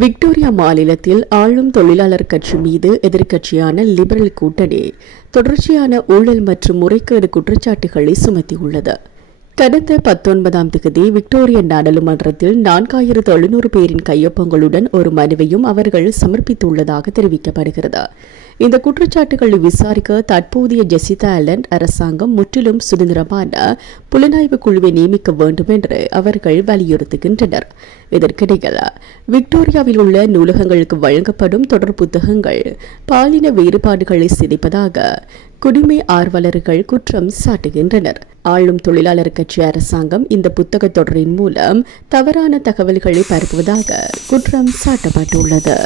Victoria மாநிலத்தில் ஆளும் தொழிலாளர் கட்சி மீது எதிர்க்கட்சியான லிபரல் கூட்டணி தொடர்ச்சியான ஊழல் மற்றும் முறைகேடு குற்றச்சாட்டுகளை சுமத்தியுள்ளது. கடந்த பத்தொன்பதாம் தேதி விக்டோரியா நாடாளுமன்றத்தில் நான்காயிரத்து எழுநூறு பேரின் கையொப்பங்களுடன் ஒரு மனுவையும் அவர்கள் சமர்ப்பித்துள்ளதாக தெரிவிக்கப்படுகிறது. இந்த குற்றச்சாட்டுகளை விசாரிக்க தற்போதைய ஜெசிதா அலன் அரசாங்கம் முற்றிலும் சுதந்திரமான புலனாய்வு குழுவை நியமிக்க வேண்டும் என்று அவர்கள் வலியுறுத்துகின்றனர். இதற்கிடையில் விக்டோரியாவில் உள்ள நூலகங்களுக்கு வழங்கப்படும் தொடர் புத்தகங்கள் பாலின வேறுபாடுகளை சிதைப்பதாக குடிமை ஆர்வலர்கள் குற்றம் சாட்டுகின்றனர். ஆளும் தொழிலாளர் கட்சி அரசாங்கம் இந்த புத்தக தொடரின் மூலம் தவறான தகவல்களை பரப்புவதாக குற்றம் சாட்டப்பட்டுள்ளது.